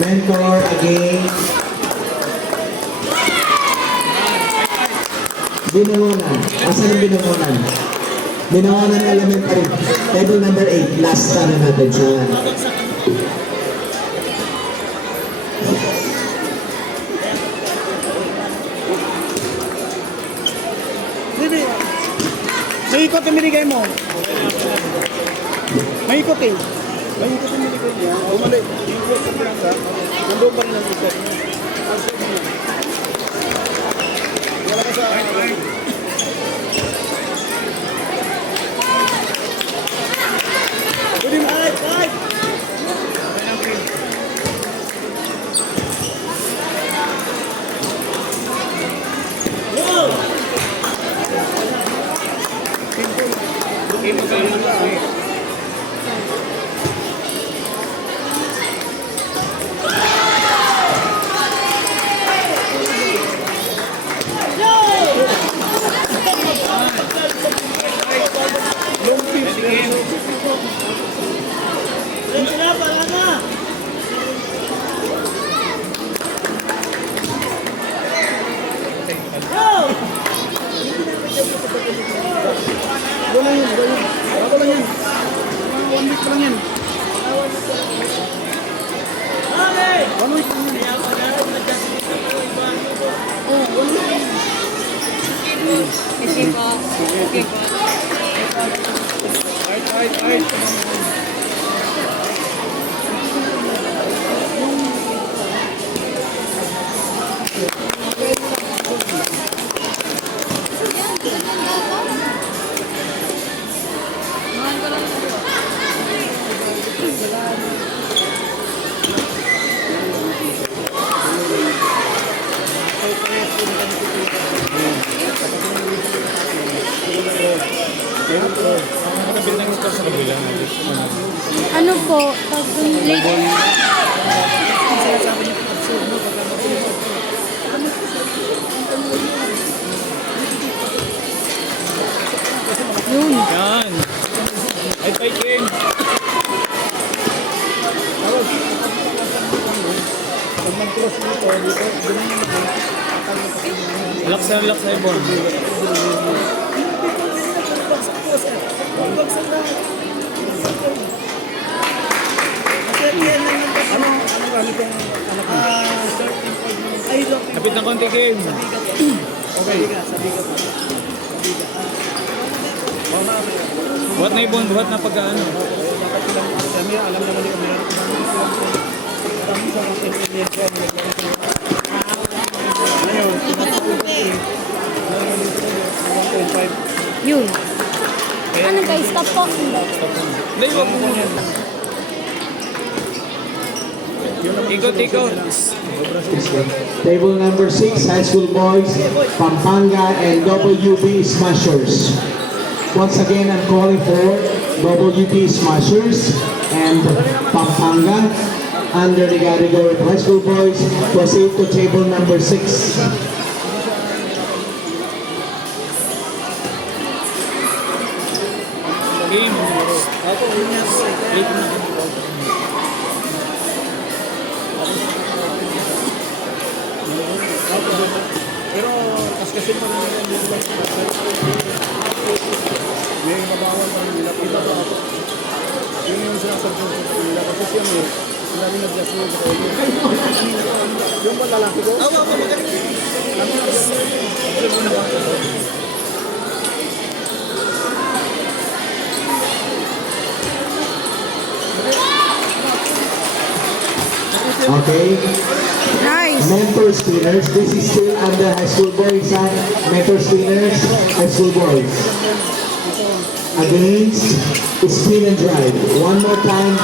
Mentor against Binangonan. Asan ang Binangonan? Binangonan Elementary. Table number 8. Last na natin sa may ikot yung binigay mo. May ikot eh. May ikot yung binigay niya. Umali. Ikot sa pinasa. Nandun pa rin ang ikot. Wala ka sa akin. Pwede mo. Ay! Bago lang yan. 1 week lang yan. 1 week lang yan. Oh, 1 week lang yan. Sige po. Sige po. Ay. Ano po? Late. Yun. Yan. Ay, game. Pag mag-cross dito, relax sa ibon. Kapit ng konti game. Okay. Buhat na ibon, buhat na pagkaano. Alam naman ni Kamera. Yun. Ano guys? Stop po. Hindi, wag mo yan. Ikot. table number 6, high school boys, Pampanga and WB Smashers. Once again, I'm calling for WB Smashers and Pampanga under the category of high school boys. Proceed to table number 6. Game. Pero kasi pa rin nila dito lang may mabawal pa rin nila. Iba ba ako? Yun yung sinasabi ko sa nila. Kasi siya may sinabi na just mo sa yung ba lalaki ko? Oo, magaling. Okay. Nice. Mentor spinners. This is still under high school boys. Mentor spinners, high school boys. Against spin and drive. One more time.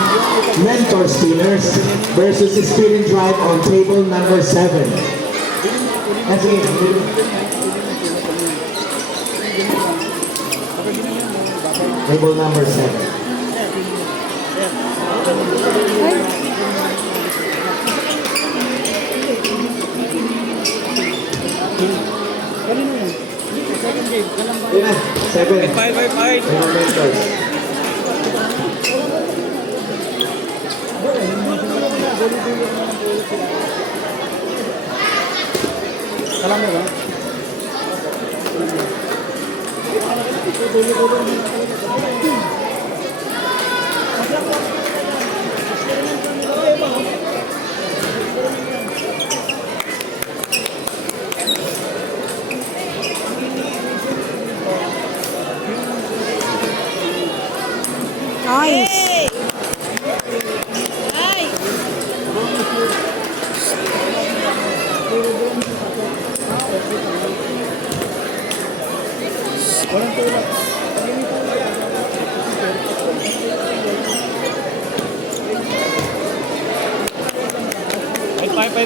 Mentor spinners versus spin and drive on table number 7. That's it. Table number 7. Yun na, 7. Five. Mentors. Buli-buli naman ang tulog sila. Alam mo ba? Buli-buli naman ang tulog. Nice. Walang tulog.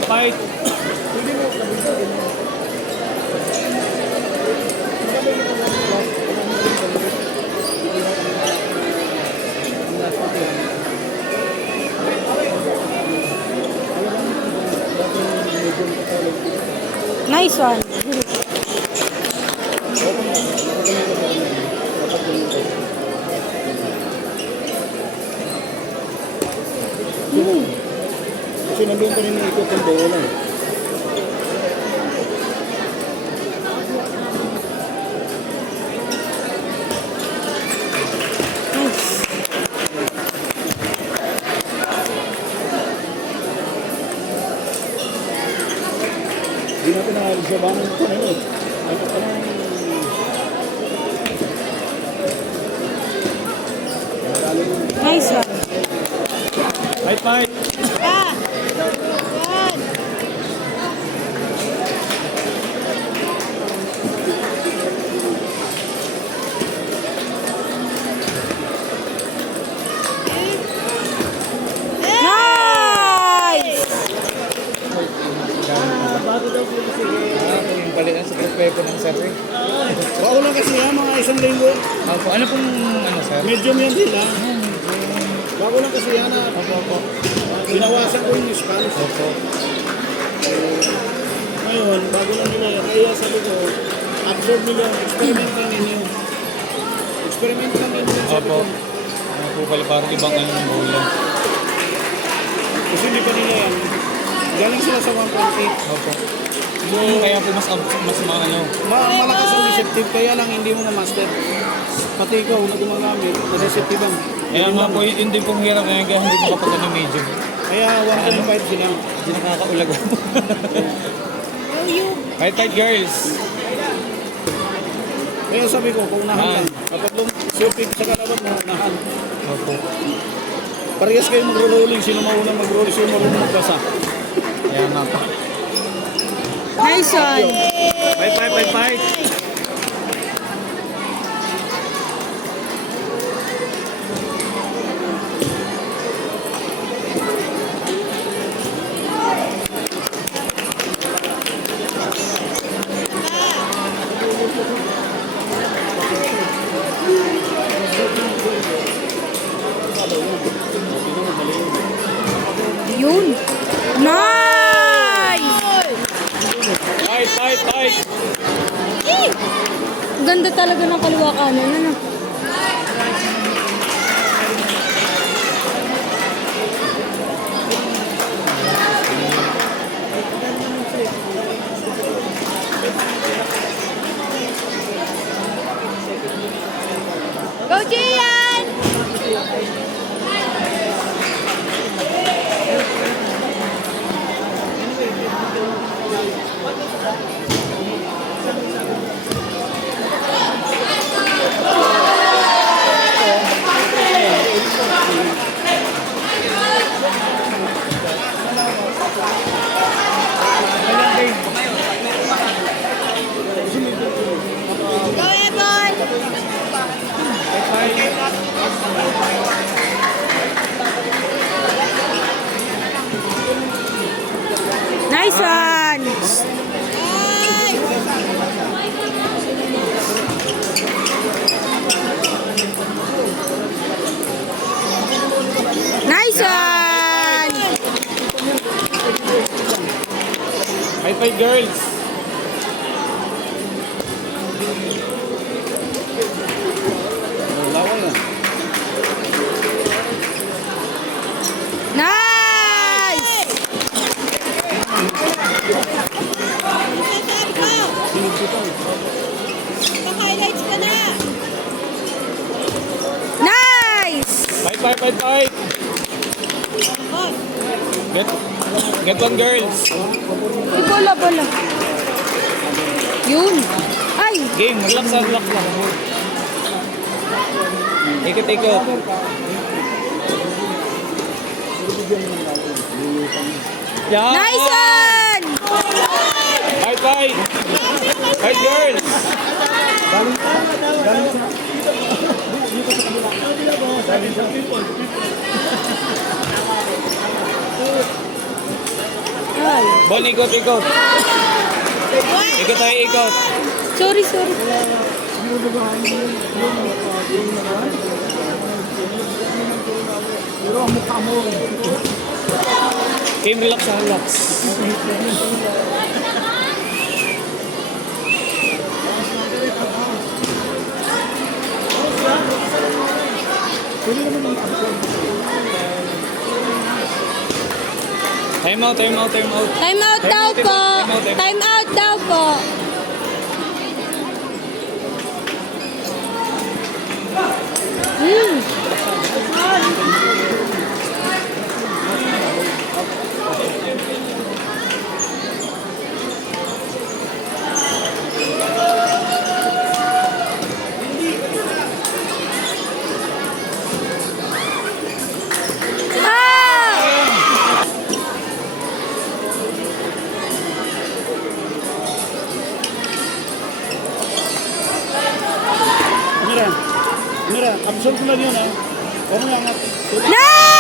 Fight. Nice one. Kasi nandun pa rin yung ikot ng bola. Nice. Hindi natin nakalisabanan ito na yun. Ano pa na Nice one. Fight. Ah. Yan. Nice. Yung balikan sa pepe ng sir. Bako lang kasi yan, mga isang linggo. Opo, ano pong ano sir? Medium yan sila. Bako lang kasi yan na binawasan ko yung span. Opo. Ngayon, bago lang nila, kaya sabi ko, absorb nila, experiment lang ninyo. Experiment lang ninyo. Sabi ko, Opo. Ano po pala parang ibang ano ng bola. kasi hindi pa nila yan. Galing sila sa 1.8. Opo. Yung kaya po mas mga ano. Malakas ang receptive, kaya lang hindi mo ma-master. Pati ikaw na gumagamit, receptive ang. Kaya nga po, yun din pong hirap na hindi ko kapag ano medyo. Kaya 1.5 sila. Hindi nakakaulag po. Fight girls. Kaya sabi ko, kung unahan lang. Kapag supig sa kalaban mo, unahan. Opo. Parehas kayo magro-rolling, sino mauna mag-rolling, sino marunong magbasa. Kaya nga po. Nice one. Fight. Yun. Nice. Fight. Ganda talaga ng kaliwa kanan. Ano? Go Gian! Go Evan! Nice one! Nice one! Fight girls. Laway na. Nice! fight. Get one, girls. Ay, bola. Yun. Ay, Game, relax lang. Ikot. Yeah. nice one! Fight. Fight, girls. Ay, Bon, ikot. Ikot. sorry. Pero ang mukha mo. Game, relax. Time out. Time out daw po. Time out daw po. Ah! Mira, absorb ko lang yun ha. Huwag mo angat. Nice!